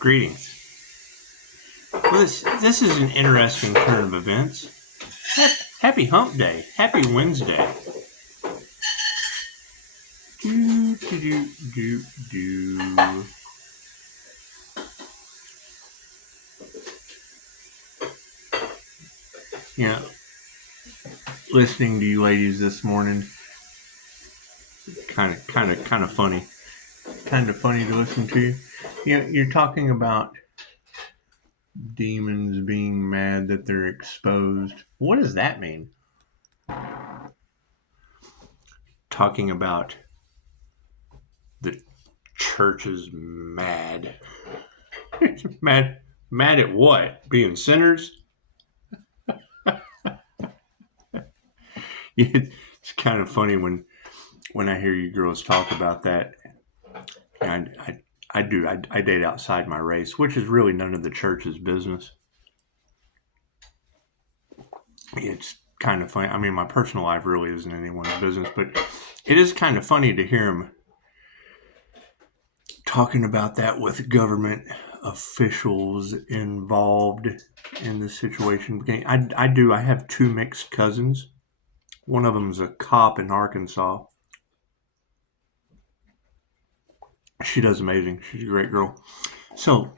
Greetings. Well, this is an interesting turn of events. Happy Hump Day. Happy Wednesday. Yeah, listening to you ladies this morning, kind of funny. Kind of funny to listen to. Yeah, you're talking about demons being mad that they're exposed. What does that mean? Talking about the church is mad. mad at what? Being sinners? It's kind of funny when I hear you girls talk about that. I date outside my race, which is really none of the church's business. It's kind of funny. I mean, my personal life really isn't anyone's business, but it is kind of funny to hear them talking about that with government officials involved in the situation. I have two mixed cousins. One of them is a cop in Arkansas. She does amazing. She's a great girl. So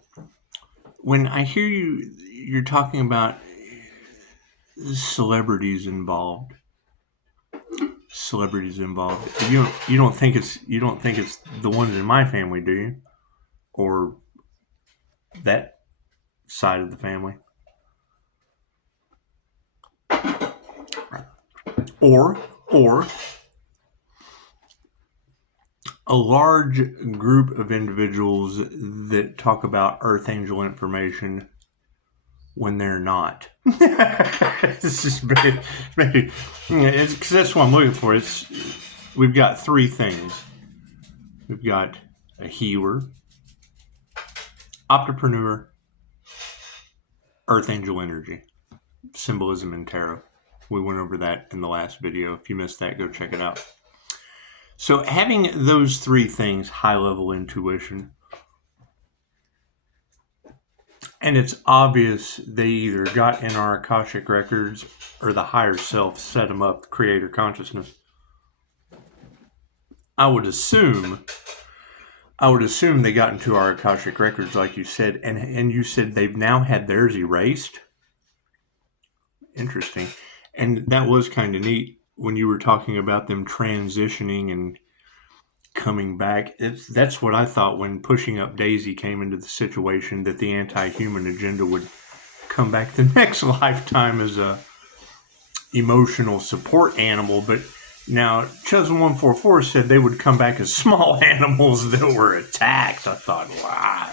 when I hear you're talking about celebrities involved, you don't think it's the ones in my family, do you? Or that side of the family? Or a large group of individuals that talk about Archangel information when they're not. It's just maybe it's because that's what I'm looking for. We've got three things. We've got a healer, entrepreneur, Archangel energy, symbolism, and tarot. We went over that in the last video. If you missed that, go check it out. So having those three things, high-level intuition, and it's obvious they either got in our Akashic records or the higher self set them up, creator consciousness. I would assume they got into our Akashic records, like you said, and you said they've now had theirs erased. Interesting. And that was kind of neat when you were talking about them transitioning and coming back. That's what I thought when Pushing Up Daisy came into the situation, that the anti-human agenda would come back the next lifetime as a emotional support animal. But now Chosen 144 said they would come back as small animals that were attacked. I thought, wow,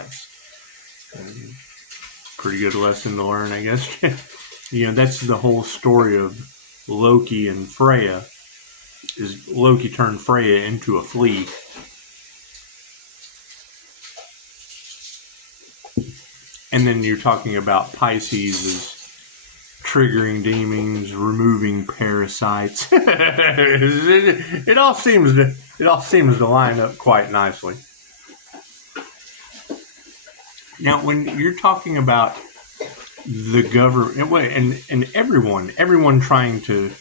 pretty good lesson to learn, I guess. That's the whole story of Loki and Freya. Is Loki turned Freya into a flea. And then you're talking about Pisces as triggering demons, removing parasites. It all seems to line up quite nicely. Now, when you're talking about the government and everyone trying to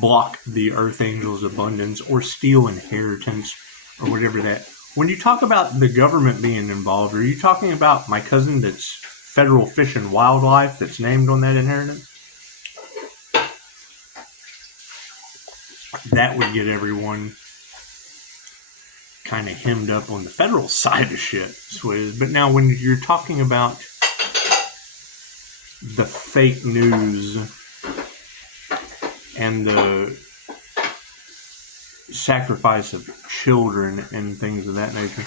block the Archangel's abundance or steal inheritance or whatever that. When you talk about the government being involved, are you talking about my cousin that's Federal Fish and Wildlife that's named on that inheritance? That would get everyone kind of hemmed up on the federal side of shit. That's what it is. But now when you're talking about the fake news and the sacrifice of children and things of that nature.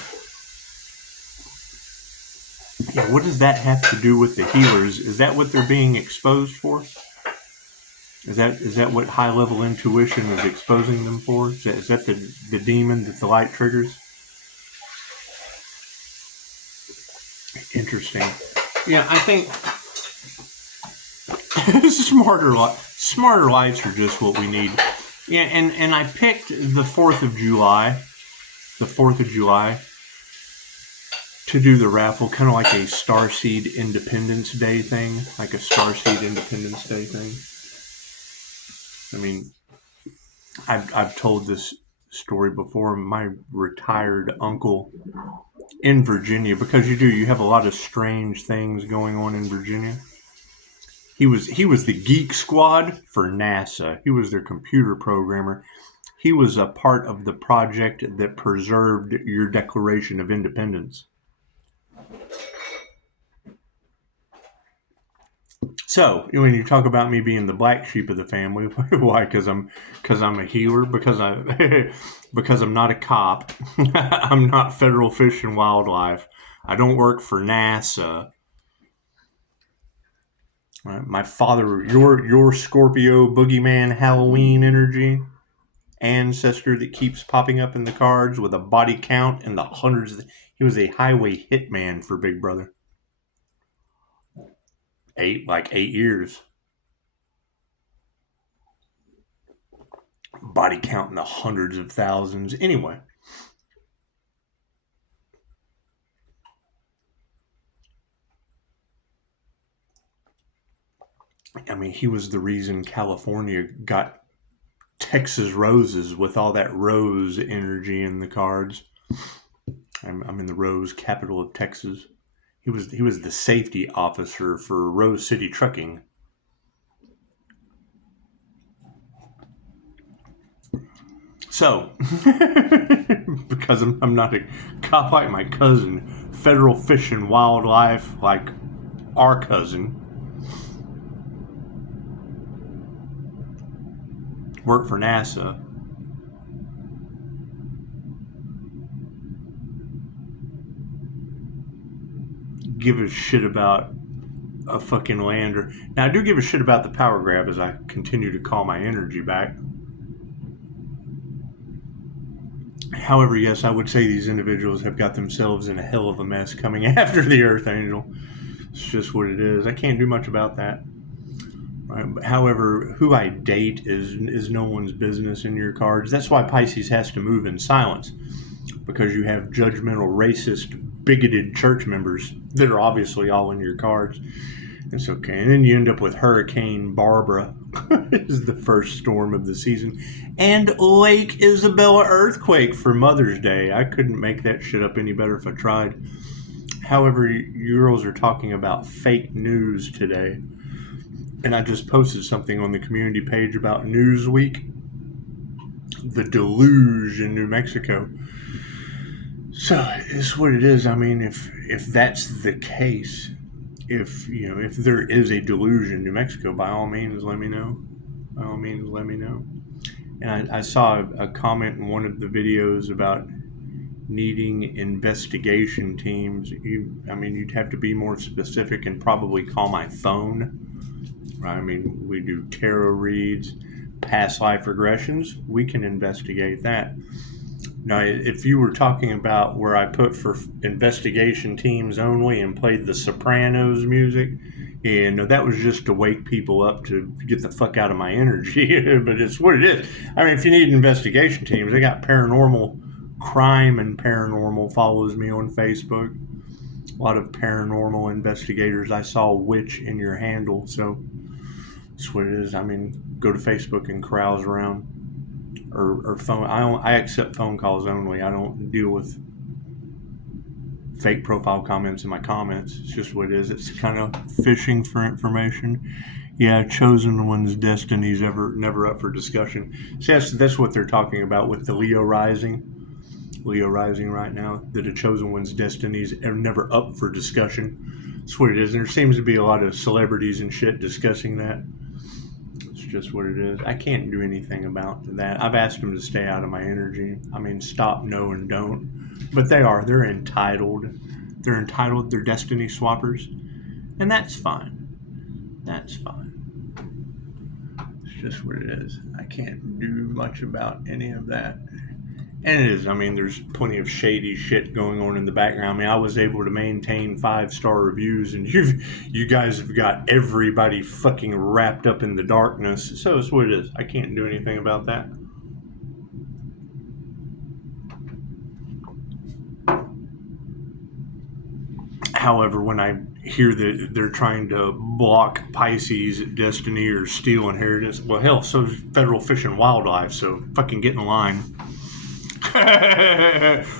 Yeah, what does that have to do with the healers? Is that what they're being exposed for? Is that what high-level intuition is exposing them for? Is that the demon that the light triggers? Interesting. Yeah, I think smarter lights are just what we need. Yeah, and I picked the 4th of July. The 4th of July. to do the raffle, kind of like a Starseed Independence Day thing, like a Starseed Independence Day thing. I mean, I've told this story before. My retired uncle in Virginia, because you have a lot of strange things going on in Virginia. He was the geek squad for NASA. He was their computer programmer. He was a part of the project that preserved your Declaration of Independence. So when you talk about me being the black sheep of the family, why? Because I'm a healer. Because I'm not a cop. I'm not Federal Fish and Wildlife. I don't work for NASA. Right? My father, your Scorpio boogeyman Halloween energy ancestor that keeps popping up in the cards with a body count in the hundreds. He was a highway hitman for Big Brother. 8 years. Body count in the hundreds of thousands. Anyway. I mean, he was the reason California got Texas roses with all that rose energy in the cards. I'm in the rose capital of Texas. He was the safety officer for Rose City Trucking. So, because I'm not a cop like my cousin, Federal Fish and Wildlife like our cousin, work for NASA. Give a shit about a fucking lander. Now, I do give a shit about the power grab as I continue to call my energy back. However, yes, I would say these individuals have got themselves in a hell of a mess coming after the Earth Angel. It's just what it is. I can't do much about that. However, who I date is no one's business in your cards. That's why Pisces has to move in silence, because you have judgmental, racist, bigoted church members that are obviously all in your cards. It's okay. And then you end up with Hurricane Barbara is the first storm of the season. And Lake Isabella earthquake for Mother's Day. I couldn't make that shit up any better if I tried. However, you girls are talking about fake news today. And I just posted something on the community page about Newsweek, the deluge in New Mexico. So it's what it is. I mean, if that's the case, if there is a deluge in New Mexico, by all means, let me know. By all means, let me know. And I saw a comment in one of the videos about needing investigation teams. You'd have to be more specific and probably call my phone. Right? I mean, we do tarot reads, past life regressions. We can investigate that. Now, if you were talking about where I put for investigation teams only and played the Sopranos music, that was just to wake people up to get the fuck out of my energy. But it's what it is. I mean, if you need investigation teams, they got paranormal crime and paranormal follows me on Facebook. A lot of paranormal investigators. I saw witch in your handle, so that's what it is. I mean, go to Facebook and carouse around. Or phone. I accept phone calls only. I don't deal with fake profile comments in my comments. It's just what it is. It's kind of fishing for information. Yeah, chosen one's destiny's never up for discussion. So that's what they're talking about with the Leo rising. Leo rising right now. That a chosen one's destiny's are never up for discussion. That's what it is. And there seems to be a lot of celebrities and shit discussing that. Just what it is. I can't do anything about that. I've asked them to stay out of my energy. I mean, stop, no, and don't. But they're entitled. They're entitled. They're destiny swappers. And that's fine. That's fine. It's just what it is. I can't do much about any of that. And it is. I mean, there's plenty of shady shit going on in the background. I mean, I was able to maintain 5-star reviews, and you guys have got everybody fucking wrapped up in the darkness. So it's what it is. I can't do anything about that. However, when I hear that they're trying to block Pisces destiny or steal inheritance, well, hell, so is Federal Fish and Wildlife. So fucking get in line.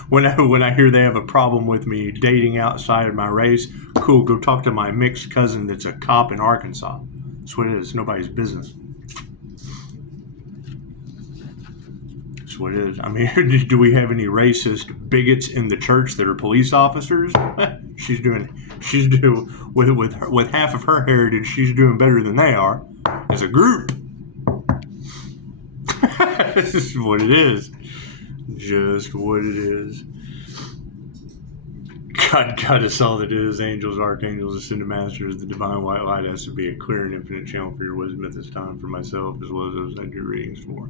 when I hear they have a problem with me dating outside of my race, cool. Go talk to my mixed cousin that's a cop in Arkansas. That's what it is. Nobody's business. That's what it is. I mean, do we have any racist bigots in the church that are police officers? She's doing with half of her heritage. She's doing better than they are as a group. This is what it is. Just what it is. God is all that is. Angels, archangels, ascended masters, the divine white light has to be a clear and infinite channel for your wisdom at this time for myself as well as those I do readings for.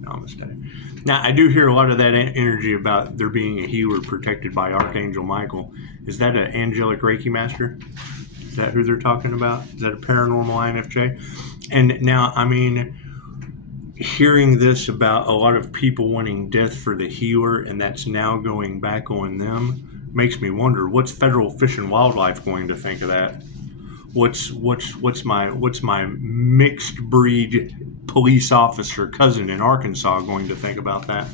Namaste. Now, I do hear a lot of that energy about there being a healer protected by Archangel Michael. Is that an angelic Reiki master? Is that who they're talking about? Is that a paranormal INFJ? And now, I mean, hearing this about a lot of people wanting death for the healer and that's now going back on them makes me wonder, what's Federal Fish and Wildlife going to think of that? What's my mixed breed police officer cousin in Arkansas going to think about that?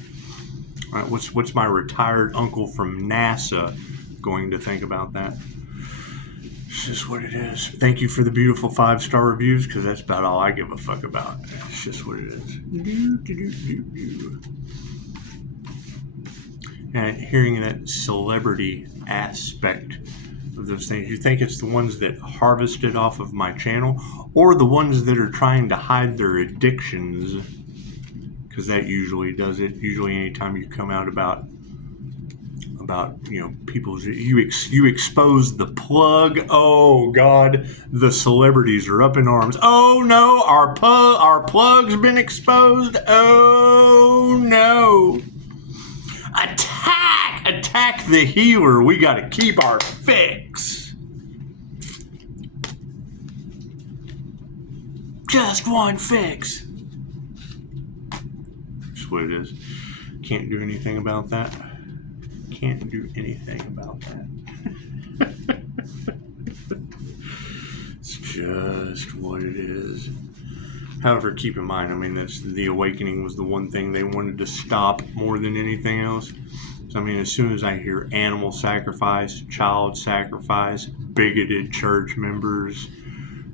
All right, what's my retired uncle from NASA going to think about that? It's just what it is. Thank you for the beautiful 5-star reviews, because that's about all I give a fuck about. It's just what it is. And hearing that celebrity aspect of those things, you think it's the ones that harvested off of my channel, or the ones that are trying to hide their addictions? Because that usually does it. Usually, anytime you come out about people's, you expose the plug. Oh God, the celebrities are up in arms. Oh no, our plug's been exposed. Oh no. Attack the healer. We got to keep our fix. Just one fix. That's what it is. Can't do anything about that. Can't do anything about that. It's just what it is. However, keep in mind, I mean, that's the awakening was the one thing they wanted to stop more than anything else. So, I mean, as soon as I hear animal sacrifice, child sacrifice, bigoted church members,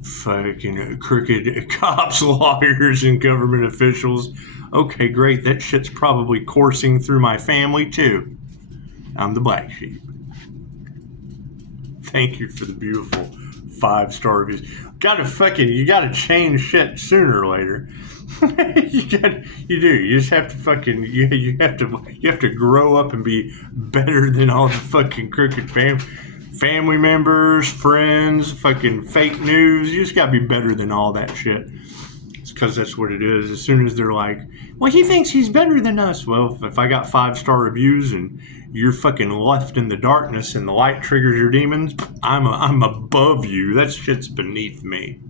fucking crooked cops, lawyers, and government officials, okay, great, that shit's probably coursing through my family too. I'm the black sheep. Thank you for the beautiful 5-star reviews. You gotta change shit sooner or later. You do. You just have to fucking, you have to grow up and be better than all the fucking crooked family members, friends, fucking fake news. You just gotta be better than all that shit. It's because that's what it is. As soon as they're like, well, he thinks he's better than us. Well, if I got 5-star reviews and you're fucking left in the darkness and the light triggers your demons, I'm above you. That shit's beneath me.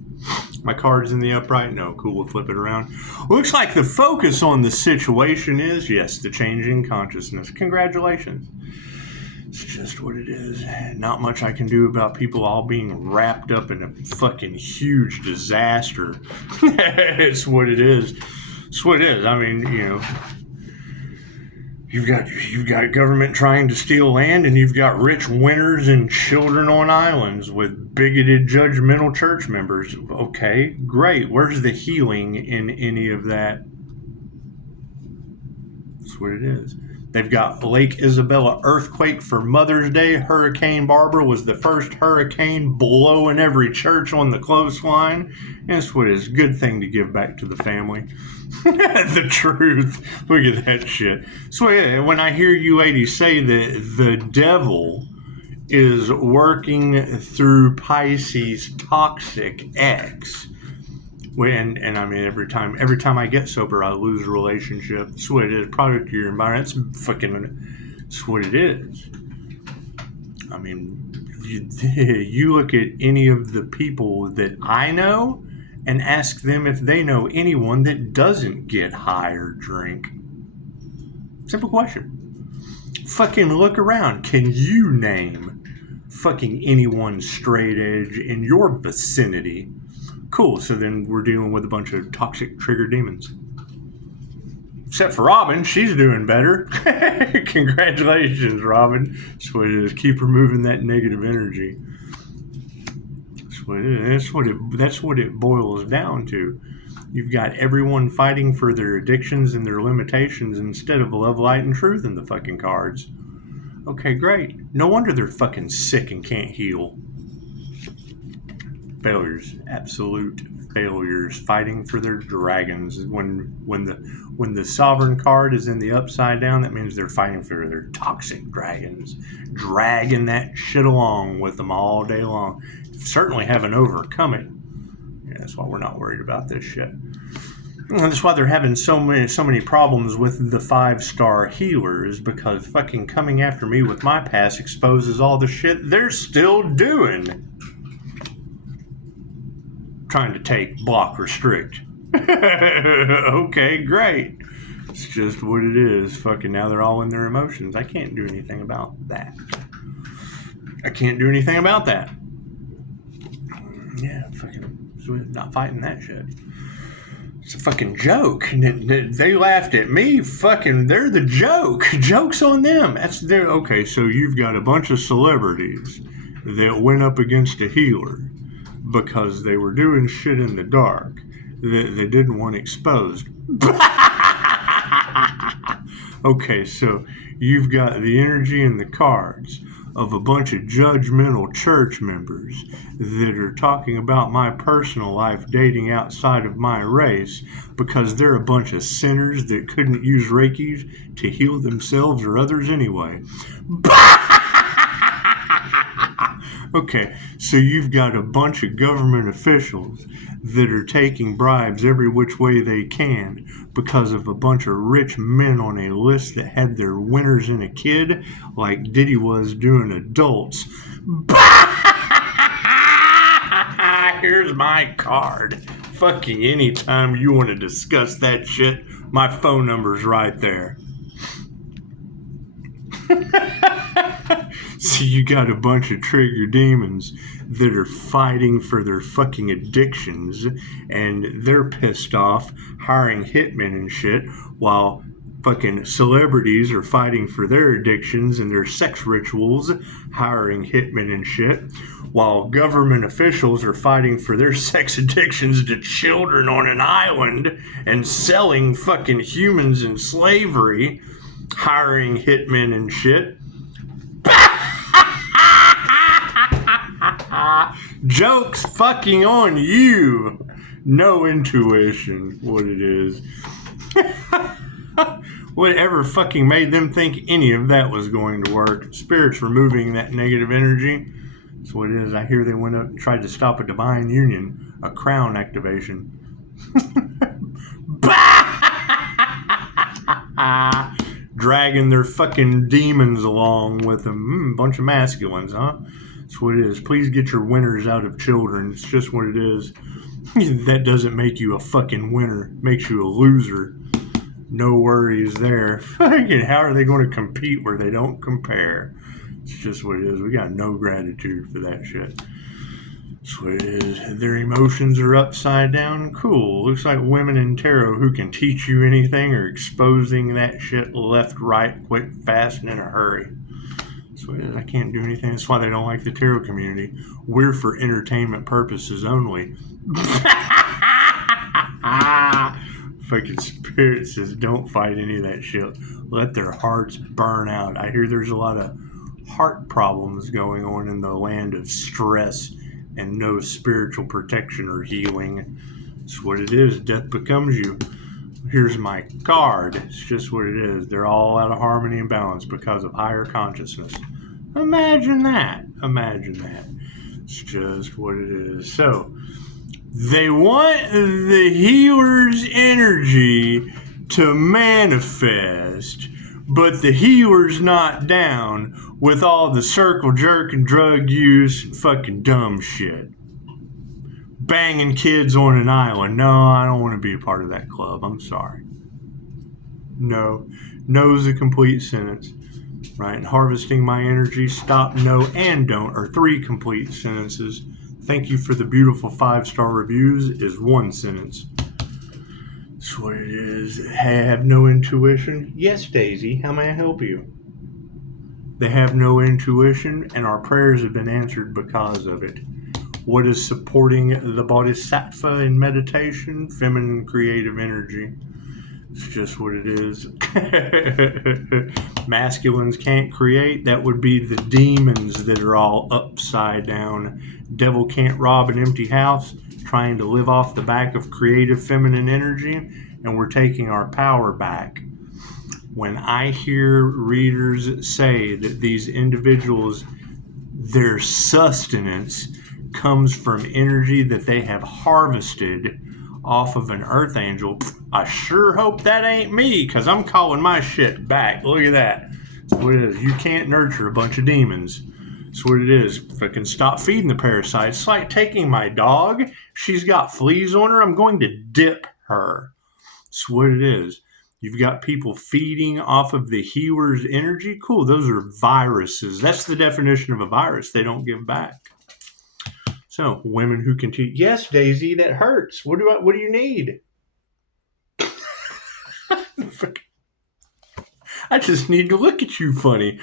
My card's in the upright. No, cool, we'll flip it around. Looks like the focus on the situation is, yes, the changing consciousness. Congratulations. It's just what it is. Not much I can do about people all being wrapped up in a fucking huge disaster. It's what it is. It's what it is. I mean, you've got government trying to steal land, and you've got rich winners and children on islands with bigoted, judgmental church members. Okay, great. Where's the healing in any of that? That's what it is. They've got Lake Isabella earthquake for Mother's Day. Hurricane Barbara was the first hurricane blowing every church on the coastline. And that's what it is. Good thing to give back to the family. The truth. Look at that shit. So yeah, when I hear you ladies say that the devil is working through Pisces' toxic ex, and I mean every time I get sober, I lose a relationship. That's what it is. Product of your environment. It's what it is. I mean, you look at any of the people that I know and ask them if they know anyone that doesn't get high or drink. Simple question. Fucking look around. Can you name fucking anyone straight edge in your vicinity. Cool, so then we're dealing with a bunch of toxic trigger demons. Except for Robin, she's doing better. Congratulations, Robin. That's what it is. Keep removing that negative energy. That's what it boils down to. You've got everyone fighting for their addictions and their limitations instead of love, light, and truth in the fucking cards. Okay, great. No wonder they're fucking sick and can't heal. Failures, absolute failures, fighting for their dragons. When the sovereign card is in the upside down, that means they're fighting for their toxic dragons, dragging that shit along with them all day long. Certainly haven't overcome it. Yeah, that's why we're not worried about this shit. And that's why they're having so many problems with the 5-star healers, because fucking coming after me with my past exposes all the shit they're still doing. Trying to take, block, restrict. Okay, great. It's just what it is. Fucking now they're all in their emotions. I can't do anything about that. Yeah, fucking not fighting that shit. It's a fucking joke. They laughed at me. Fucking, they're the joke. Joke's on them. Okay, so you've got a bunch of celebrities that went up against a healer because they were doing shit in the dark that they didn't want exposed. Okay, so you've got the energy and the cards of a bunch of judgmental church members that are talking about my personal life dating outside of my race because they're a bunch of sinners that couldn't use Reiki to heal themselves or others anyway. Okay, so you've got a bunch of government officials that are taking bribes every which way they can because of a bunch of rich men on a list that had their winners in a kid like Diddy was doing adults. Here's my card. Fucking anytime you want to discuss that shit, my phone number's right there. So you got a bunch of trigger demons that are fighting for their fucking addictions, and they're pissed off hiring hitmen and shit, while fucking celebrities are fighting for their addictions and their sex rituals, hiring hitmen and shit, while government officials are fighting for their sex addictions to children on an island and selling fucking humans in slavery, hiring hitmen and shit. Joke's fucking on you. No intuition, what it is. Whatever fucking made them think any of that was going to work. Spirit's removing that negative energy. That's what it is. I hear they went up and tried to stop a divine union, a crown activation. Dragging their fucking demons along with them. Bunch of masculines, huh? That's what it is. Please get your winners out of children. It's just what it is. That doesn't make you a fucking winner. It makes you a loser. No worries there. Fucking how are they going to compete where they don't compare? It's just what it is. We got no gratitude for that shit. That's what it is. Their emotions are upside down. Cool. Looks like women in tarot who can teach you anything are exposing that shit left, right, quick, fast, and in a hurry. That's what it is. I can't do anything. That's why they don't like the tarot community. We're for entertainment purposes only. Fucking Spirit says don't fight any of that shit. Let their hearts burn out. I hear there's a lot of heart problems going on in the land of stress and no spiritual protection or healing. It's what it is. Death becomes you. Here's my card. It's just what it is. They're all out of harmony and balance because of higher consciousness. Imagine that. Imagine that. It's just what it is. So, they want the healer's energy to manifest, but the healer's not down with all the circle jerk and drug use and fucking dumb shit. Banging kids on an island. No, I don't want to be a part of that club. I'm sorry. No. No's a complete sentence. right? And harvesting my energy, stop, no, and don't are 3 complete sentences. Thank you for the beautiful 5-star reviews is 1 sentence. That's what it is. Have no intuition? Yes, Daisy. How may I help you? They have no intuition, and our prayers have been answered because of it. What is supporting the bodhisattva in meditation? Feminine creative energy. It's just what it is. Masculines can't create. That would be the demons that are all upside down. Devil can't rob an empty house, trying to live off the back of creative feminine energy, and we're taking our power back. When I hear readers say that these individuals, their sustenance comes from energy that they have harvested off of an earth angel, I sure hope that ain't me, because I'm calling my shit back. Look at that. That's what it is. You can't nurture a bunch of demons. That's what it is. If I can stop feeding the parasites, it's like taking my dog. She's got fleas on her. I'm going to dip her. That's what it is. You've got people feeding off of the healer's energy. Cool. Those are viruses. That's the definition of a virus. They don't give back. So, women who can teach. Yes, Daisy, that hurts. What do you need? I just need to look at you funny.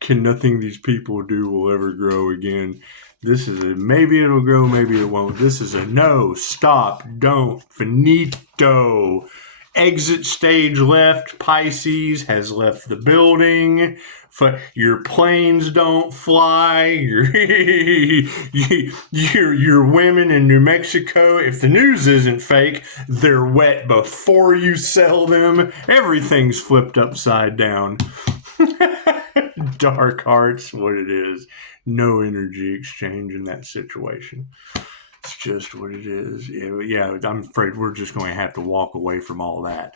Can nothing these people do will ever grow again. This is a maybe it'll grow, maybe it won't. This is a no, stop, don't, finito. Exit stage left. Pisces has left the building. Your planes don't fly. Your women in New Mexico, if the news isn't fake, they're wet before you sell them. Everything's flipped upside down. Dark hearts, what it is. No energy exchange in that situation. It's just what it is. Yeah, I'm afraid we're just going to have to walk away from all that.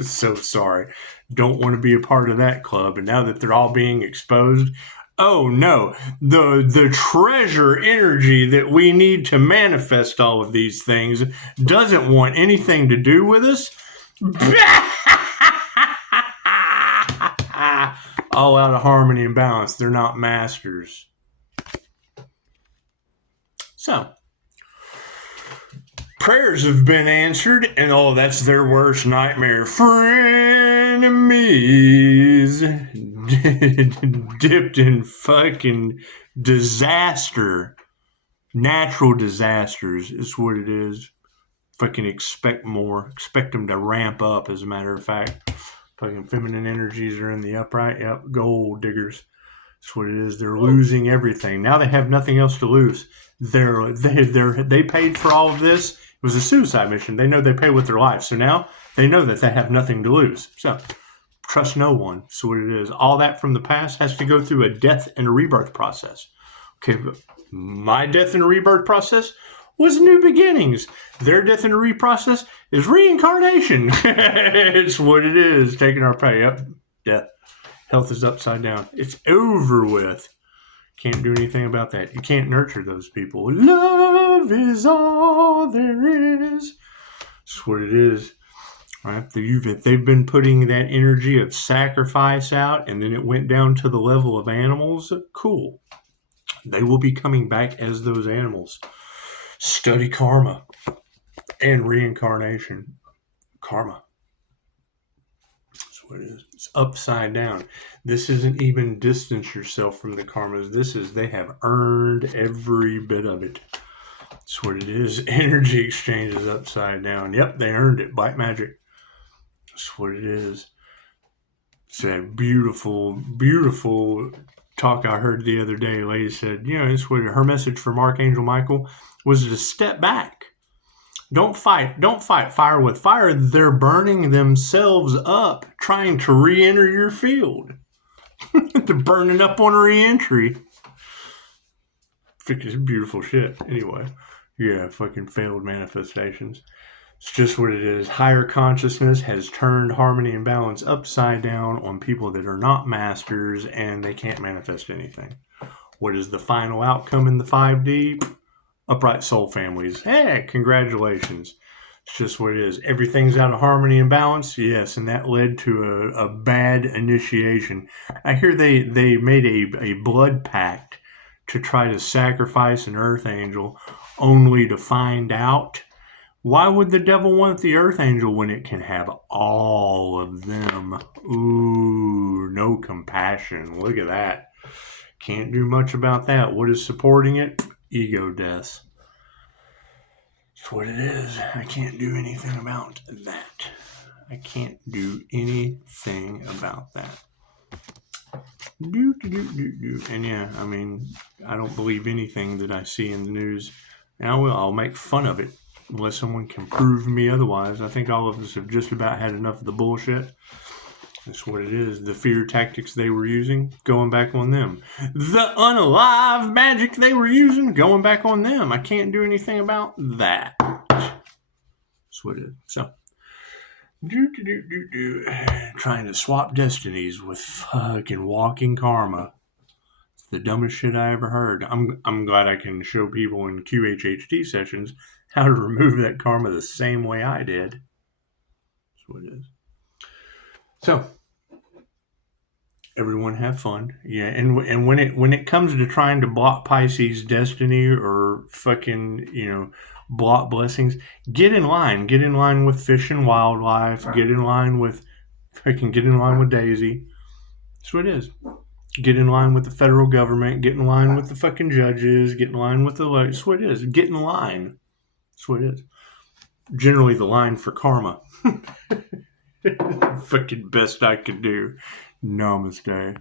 So sorry. Don't want to be a part of that club. And now that they're all being exposed, oh no, the treasure energy that we need to manifest all of these things doesn't want anything to do with us. All out of harmony and balance. They're not masters. So, prayers have been answered, and that's their worst nightmare. Frenemies dipped in fucking disaster. Natural disasters is what it is. Fucking expect more. Expect them to ramp up, as a matter of fact. Fucking feminine energies are in the upright. Yep, gold diggers. That's what it is. They're losing everything. Now they have nothing else to lose. They paid for all of this. It was a suicide mission. They know they pay with their life. So now they know that they have nothing to lose. So trust no one. That's what it is. All that from the past has to go through a death and a rebirth process. Okay, but my death and a rebirth process was new beginnings. Their death and rebirth process is reincarnation. It's what it is. Taking our pay. Yep. Death. Health is upside down. It's over with. Can't do anything about that. You can't nurture those people. Love is all there is. That's what it is. Right? They've been putting that energy of sacrifice out, and then it went down to the level of animals. Cool. They will be coming back as those animals. Study karma and reincarnation. Karma. That's what it is. It's upside down. This isn't even distance yourself from the karmas. This is they have earned every bit of it. That's what it is. Energy exchange is upside down. Yep, they earned it. Black magic. That's what it is. It's that beautiful, beautiful talk I heard the other day. A lady said, it's what her message from Archangel Michael was to step back. Don't fight fire with fire. They're burning themselves up trying to re-enter your field. They're burning up on re-entry. Freaking beautiful shit. Anyway, yeah, fucking failed manifestations. It's just what it is. Higher consciousness has turned harmony and balance upside down on people that are not masters, and they can't manifest anything. What is the final outcome in the 5D? Upright soul families. Hey, congratulations. It's just what it is. Everything's out of harmony and balance. Yes, and that led to a bad initiation. I hear they made a blood pact to try to sacrifice an earth angel, only to find out. Why would the devil want the earth angel when it can have all of them? Ooh, no compassion. Look at that. Can't do much about that. What is supporting it? Ego deaths. That's what it is. I can't do anything about that. I can't do anything about that. And yeah, I mean, I don't believe anything that I see in the news. And I'll make fun of it unless someone can prove me otherwise. I think all of us have just about had enough of the bullshit. That's what it is. The fear tactics they were using, going back on them. The unalive magic they were using, going back on them. I can't do anything about that. That's what it is. So, trying to swap destinies with fucking walking karma. It's the dumbest shit I ever heard. I'm glad I can show people in QHHT sessions how to remove that karma the same way I did. That's what it is. So, everyone have fun. Yeah, and when it comes to trying to block Pisces destiny or fucking, block blessings, get in line. Get in line with Fish and Wildlife. Get in line with Daisy. That's what it is. Get in line with the federal government. Get in line with the fucking judges. Get in line with the... That's what it is. Get in line. That's what it is. Generally the line for karma. Fucking best I could do. Namaste.